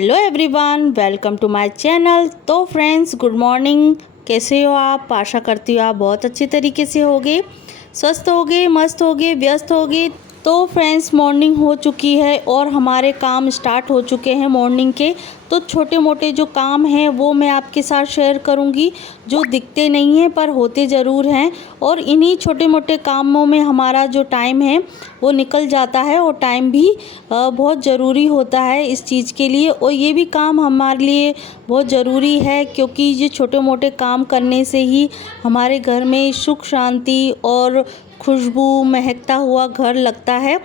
Hello everyone, welcome to my channel. तो friends, good morning. कैसे हो आप? आशा करती हूँ आप बहुत अच्छी तरीके से होगे, स्वस्थ होगे, मस्त होगे, व्यस्त होगे। तो फ्रेंड्स, मॉर्निंग हो चुकी है और हमारे काम स्टार्ट हो चुके हैं मॉर्निंग के। तो छोटे मोटे जो काम हैं वो मैं आपके साथ शेयर करूंगी, जो दिखते नहीं हैं पर होते ज़रूर हैं। और इन्हीं छोटे मोटे कामों में हमारा जो टाइम है वो निकल जाता है, और टाइम भी बहुत ज़रूरी होता है इस चीज़ के लिए। और ये भी काम हमारे लिए बहुत ज़रूरी है, क्योंकि ये छोटे मोटे काम करने से ही हमारे घर में सुख शांति और खुशबू महकता हुआ घर लगता है।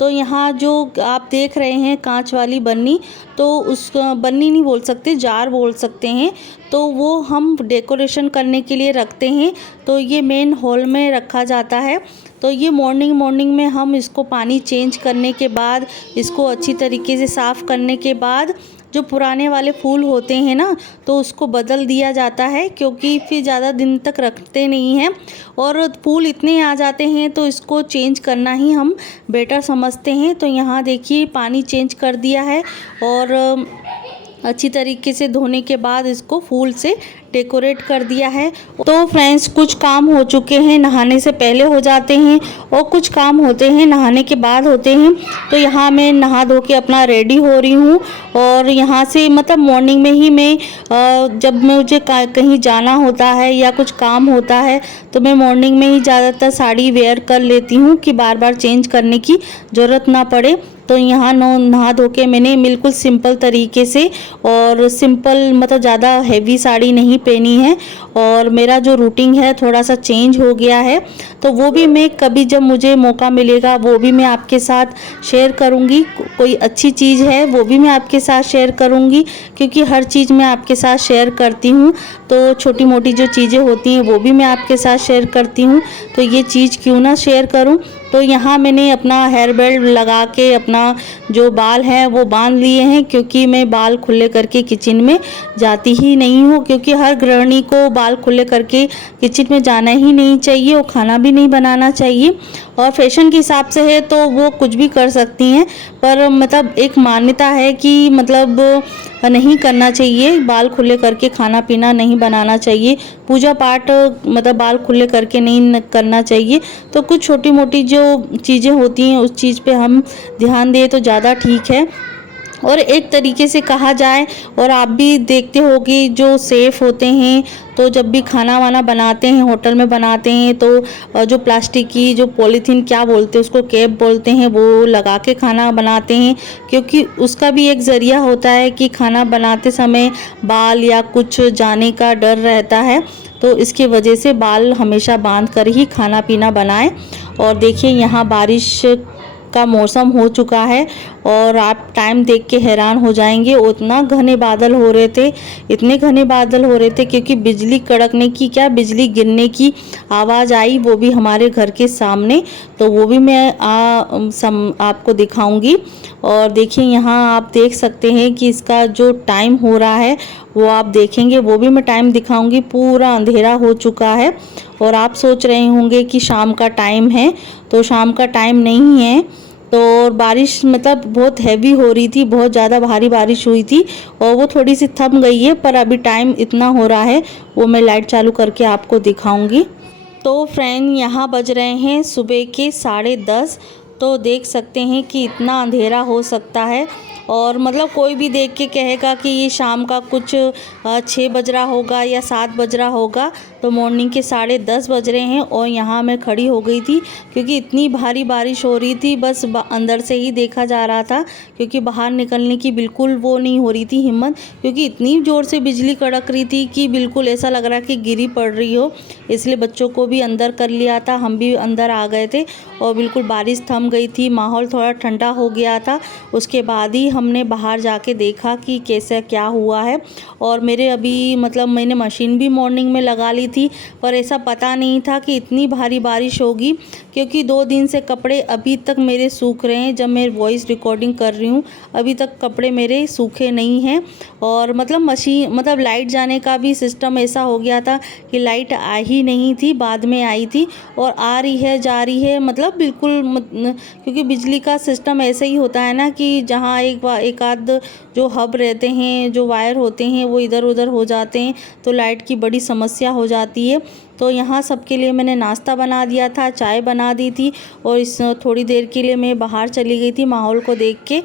तो यहाँ जो आप देख रहे हैं कांच वाली बन्नी, तो उस बन्नी नहीं बोल सकते, जार बोल सकते हैं। तो वो हम डेकोरेशन करने के लिए रखते हैं। तो ये मेन हॉल में रखा जाता है। तो ये मॉर्निंग में हम इसको पानी चेंज करने के बाद, इसको अच्छी तरीके से साफ़ करने के बाद, जो पुराने वाले फूल होते हैं ना, तो उसको बदल दिया जाता है, क्योंकि फिर ज़्यादा दिन तक रखते नहीं हैं और फूल इतने आ जाते हैं, तो इसको चेंज करना ही हम बेटर समझते हैं। तो यहाँ देखिए पानी चेंज कर दिया है और अच्छी तरीके से धोने के बाद इसको फूल से डेकोरेट कर दिया है। तो फ्रेंड्स, कुछ काम हो चुके हैं नहाने से पहले हो जाते हैं, और कुछ काम होते हैं नहाने के बाद होते हैं। तो यहाँ मैं नहा धो के अपना रेडी हो रही हूँ, और यहाँ से मतलब मॉर्निंग में ही मैं जब मुझे कहीं जाना होता है या कुछ काम होता है, तो मैं मॉर्निंग में ही ज़्यादातर साड़ी वेयर कर लेती हूँ कि बार बार चेंज करने की ज़रूरत ना पड़े। तो यहाँ नहा धो के मैंने बिल्कुल सिंपल तरीके से, और सिंपल मतलब ज़्यादा हैवी साड़ी नहीं पहनी है, और मेरा जो रूटीन है थोड़ा सा चेंज हो गया है। तो वो भी मैं कभी जब मुझे मौका मिलेगा वो भी मैं आपके साथ शेयर करूँगी। कोई अच्छी चीज़ है वो भी मैं आपके साथ शेयर करूँगी, क्योंकि हर चीज़ मैं आपके साथ शेयर करती हूँ। तो छोटी मोटी जो चीज़ें होती हैं वो भी मैं आपके साथ शेयर करती हूँ, तो ये चीज़ क्यों ना शेयर करूँ। तो यहाँ मैंने अपना हेयर बेल्ट लगा के अपना जो बाल हैं वो बांध लिए हैं, क्योंकि मैं बाल खुले करके किचन में जाती ही नहीं हूँ, क्योंकि हर गृहिणी को बाल खुले करके किचन में जाना ही नहीं चाहिए और खाना भी नहीं बनाना चाहिए। और फैशन के हिसाब से है तो वो कुछ भी कर सकती हैं, पर मतलब एक मान्यता है कि मतलब नहीं करना चाहिए, बाल खुले करके खाना पीना नहीं बनाना चाहिए, पूजा पाठ मतलब बाल खुले करके नहीं करना चाहिए। तो कुछ छोटी मोटी जो चीज़ें होती हैं उस चीज़ पे हम ध्यान दें तो ज़्यादा ठीक है। और एक तरीके से कहा जाए, और आप भी देखते होगे जो सेफ़ होते हैं, तो जब भी खाना वाना बनाते हैं, होटल में बनाते हैं, तो जो प्लास्टिक की जो पॉलीथीन क्या बोलते हैं उसको, कैप बोलते हैं, वो लगा के खाना बनाते हैं, क्योंकि उसका भी एक ज़रिया होता है कि खाना बनाते समय बाल या कुछ जाने का डर रहता है। तो इसकी वजह से बाल हमेशा बांध कर ही खाना पीना बनाएं। और देखिए यहाँ बारिश का मौसम हो चुका है, और आप टाइम देख के हैरान हो जाएंगे, उतना घने बादल हो रहे थे, इतने घने बादल हो रहे थे, क्योंकि बिजली कड़कने की क्या, बिजली गिरने की आवाज़ आई, वो भी हमारे घर के सामने। तो वो भी मैं आपको दिखाऊंगी। और देखिए यहाँ आप देख सकते हैं कि इसका जो टाइम हो रहा है वो आप देखेंगे, वो भी मैं टाइम दिखाऊंगी। पूरा अंधेरा हो चुका है, और आप सोच रहे होंगे कि शाम का टाइम है, तो शाम का टाइम नहीं है। तो बारिश मतलब बहुत हैवी हो रही थी, बहुत ज़्यादा भारी बारिश हुई थी, और वो थोड़ी सी थम गई है, पर अभी टाइम इतना हो रहा है वो मैं लाइट चालू करके आपको दिखाऊंगी। तो फ्रेंड, यहाँ बज रहे हैं सुबह के 10:30। तो देख सकते हैं कि इतना अंधेरा हो सकता है, और मतलब कोई भी देख के कहेगा कि ये शाम का कुछ 6 बज रहा होगा या 7 बज रहा होगा। तो मॉर्निंग के 10:30 बज रहे हैं, और यहाँ मैं खड़ी हो गई थी, क्योंकि इतनी भारी बारिश हो रही थी, बस अंदर से ही देखा जा रहा था, क्योंकि बाहर निकलने की बिल्कुल वो नहीं हो रही थी हिम्मत, क्योंकि इतनी ज़ोर से बिजली कड़क रही थी कि बिल्कुल ऐसा लग रहा कि गिरी पड़ रही हो। इसलिए बच्चों को भी अंदर कर लिया था, हम भी अंदर आ गए थे, और बिल्कुल बारिश थम गई थी, माहौल थोड़ा ठंडा हो गया था। उसके बाद ही हमने बाहर जाके देखा कि कैसे क्या हुआ है। और मेरे अभी मतलब मैंने मशीन भी मॉर्निंग में लगा ली थी, पर ऐसा पता नहीं था कि इतनी भारी बारिश होगी, क्योंकि 2 दिन से कपड़े अभी तक मेरे सूख रहे हैं। जब मैं वॉइस रिकॉर्डिंग कर रही हूँ अभी तक कपड़े मेरे सूखे नहीं हैं। और मतलब लाइट जाने का भी सिस्टम ऐसा हो गया था कि लाइट आ ही नहीं थी, बाद में आई थी और आ रही है जा रही है, मतलब बिल्कुल क्योंकि बिजली का सिस्टम ऐसे ही होता है ना कि जहाँ एक आध जो हब रहते हैं, जो वायर होते हैं वो इधर उधर हो जाते हैं, तो लाइट की बड़ी समस्या हो जाती है। तो यहाँ सबके लिए मैंने नाश्ता बना दिया था, चाय बना दी थी और इस थोड़ी देर के लिए मैं बाहर चली गई थी माहौल को देख के।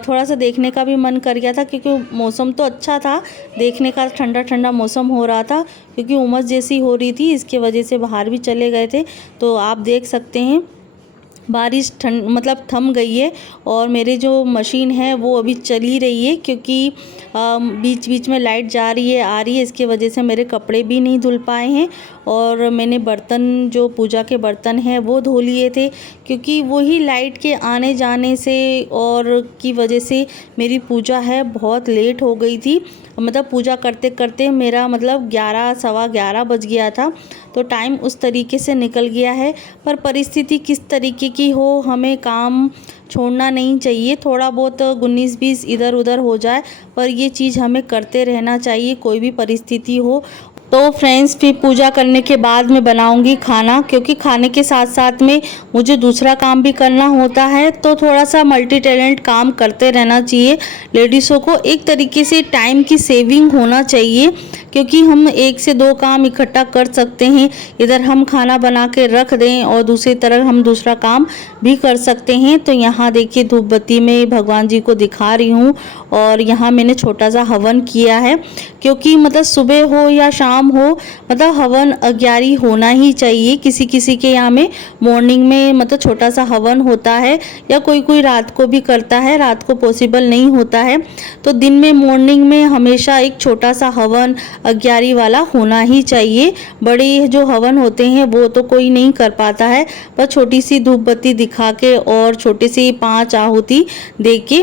थोड़ा सा देखने का भी मन कर गया था, क्योंकि मौसम तो अच्छा था, देखने का ठंडा ठंडा मौसम हो रहा था, क्योंकि उमस जैसी हो रही थी, इसके वजह से बाहर भी चले गए थे। तो आप देख सकते हैं बारिश थम गई है और मेरी जो मशीन है वो अभी चली रही है, क्योंकि बीच बीच में लाइट जा रही है आ रही है, इसके वजह से मेरे कपड़े भी नहीं धुल पाए हैं। और मैंने बर्तन, जो पूजा के बर्तन हैं वो धो लिए थे, क्योंकि वही लाइट के आने जाने से और की वजह से मेरी पूजा है बहुत लेट हो गई थी। पूजा करते करते मेरा 11 सवा 11 बज गया था, तो टाइम उस तरीके से निकल गया है। पर परिस्थिति किस तरीके की हो, हमें काम छोड़ना नहीं चाहिए। थोड़ा बहुत 19-20 इधर उधर हो जाए, पर ये चीज़ हमें करते रहना चाहिए, कोई भी परिस्थिति हो। तो फ्रेंड्स, फिर पूजा करने के बाद मैं बनाऊंगी खाना, क्योंकि खाने के साथ साथ में मुझे दूसरा काम भी करना होता है। तो थोड़ा सा मल्टी टैलेंट काम करते रहना चाहिए लेडीज़ों को। एक तरीके से टाइम की सेविंग होना चाहिए, क्योंकि हम 1 से 2 काम इकट्ठा कर सकते हैं। इधर हम खाना बना के रख दें और दूसरी तरफ हम दूसरा काम भी कर सकते हैं। तो यहाँ देखिए धूप बत्ती में भगवान जी को दिखा रही हूँ, और यहाँ मैंने छोटा सा हवन किया है, क्योंकि सुबह हो या शाम हो, हवन अग्यारी होना ही चाहिए। किसी किसी के यहाँ में मॉर्निंग में छोटा सा हवन होता है, या कोई कोई रात को भी करता है, रात को पॉसिबल नहीं होता है। तो दिन में मॉर्निंग में हमेशा एक छोटा सा हवन अग्यारी वाला होना ही चाहिए। बड़े जो हवन होते हैं वो तो कोई नहीं कर पाता है, पर छोटी सी धूप बत्ती दिखा के और छोटी सी 5 आहुति दे के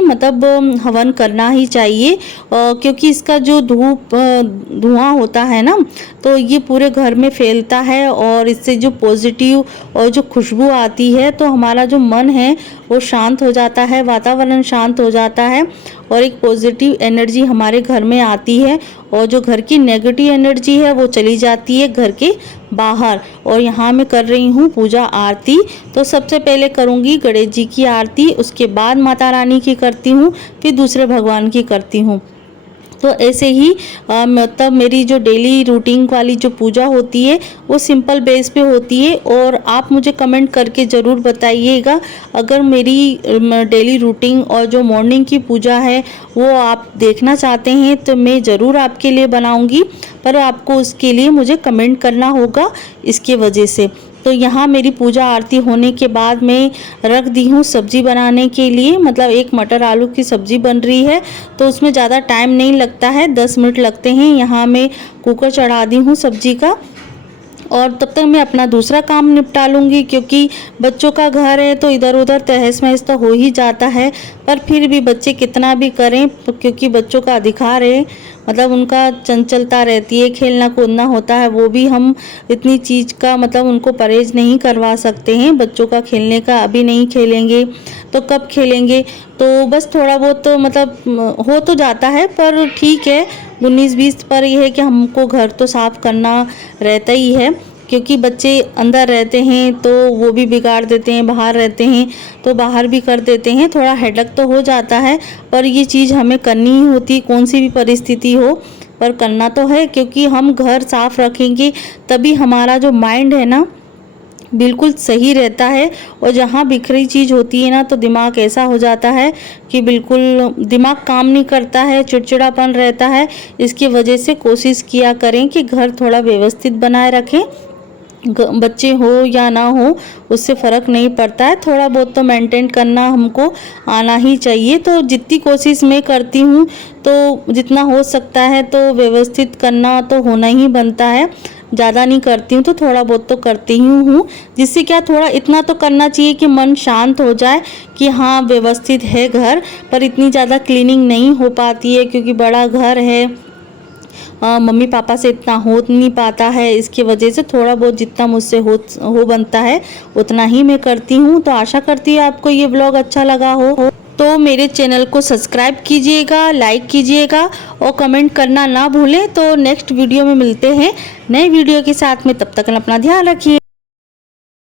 हवन करना ही चाहिए। क्योंकि इसका जो धुआं होता है ना, तो ये पूरे घर में फैलता है, और इससे जो पॉजिटिव और जो खुशबू आती है, तो हमारा जो मन है वो शांत हो जाता है, वातावरण शांत हो जाता है, और एक पॉजिटिव एनर्जी हमारे घर में आती है, और जो घर की नेगेटिव एनर्जी है वो चली जाती है घर के बाहर। और यहाँ मैं कर रही हूँ पूजा आरती। तो सबसे पहले करूँगी गणेश जी की आरती, उसके बाद माता रानी की करती हूँ, फिर दूसरे भगवान की करती हूँ। तो ऐसे ही मेरी जो डेली रूटीन वाली जो पूजा होती है वो सिंपल बेस पे होती है। और आप मुझे कमेंट करके ज़रूर बताइएगा, अगर मेरी डेली रूटीन और जो मॉर्निंग की पूजा है वो आप देखना चाहते हैं तो मैं ज़रूर आपके लिए बनाऊंगी, पर आपको उसके लिए मुझे कमेंट करना होगा इसके वजह से। तो यहाँ मेरी पूजा आरती होने के बाद मैं रख दी हूँ सब्ज़ी बनाने के लिए। एक मटर आलू की सब्ज़ी बन रही है, तो उसमें ज़्यादा टाइम नहीं लगता है, 10 मिनट लगते हैं। यहाँ मैं कुकर चढ़ा दी हूँ सब्ज़ी का, और तब तक मैं अपना दूसरा काम निपटा लूँगी, क्योंकि बच्चों का घर है तो इधर उधर तहस महस तो हो ही जाता है। पर फिर भी बच्चे कितना भी करें, क्योंकि बच्चों का अधिकार है, उनका चंचलता रहती है, खेलना कूदना होता है, वो भी हम इतनी चीज़ का उनको परहेज नहीं करवा सकते हैं। बच्चों का खेलने का, अभी नहीं खेलेंगे तो कब खेलेंगे। तो बस थोड़ा बहुत तो हो तो जाता है, पर ठीक है 19-20 पर यह है कि हमको घर तो साफ़ करना रहता ही है, क्योंकि बच्चे अंदर रहते हैं तो वो भी बिगाड़ देते हैं, बाहर रहते हैं तो बाहर भी कर देते हैं। थोड़ा हेडेक तो हो जाता है, पर ये चीज़ हमें करनी ही होती, कौन सी भी परिस्थिति हो, पर करना तो है, क्योंकि हम घर साफ़ रखेंगे तभी हमारा जो माइंड है ना बिल्कुल सही रहता है। और जहाँ बिखरी चीज़ होती है ना, तो दिमाग ऐसा हो जाता है कि बिल्कुल दिमाग काम नहीं करता है, चिड़चिड़ापन रहता है। इसकी वजह से कोशिश किया करें कि घर थोड़ा व्यवस्थित बनाए रखें, बच्चे हो या ना हो उससे फ़र्क नहीं पड़ता है, थोड़ा बहुत तो मेंटेन करना हमको आना ही चाहिए। तो जितनी कोशिश मैं करती हूँ, तो जितना हो सकता है तो व्यवस्थित करना तो होना ही बनता है। ज़्यादा नहीं करती हूँ तो थोड़ा बहुत तो करती ही हूँ, जिससे क्या थोड़ा इतना तो करना चाहिए कि मन शांत हो जाए कि हाँ व्यवस्थित है घर। पर इतनी ज़्यादा क्लीनिंग नहीं हो पाती है, क्योंकि बड़ा घर है मम्मी पापा से इतना हो नहीं पाता है, इसकी वजह से थोड़ा बहुत जितना मुझसे हो बनता है उतना ही मैं करती हूँ। तो आशा करती हूँ आपको ये व्लॉग अच्छा लगा हो। तो मेरे चैनल को सब्सक्राइब कीजिएगा, लाइक कीजिएगा और कमेंट करना ना भूलें। तो नेक्स्ट वीडियो में मिलते हैं नए वीडियो के साथ में, तब तक अपना ध्यान रखिए।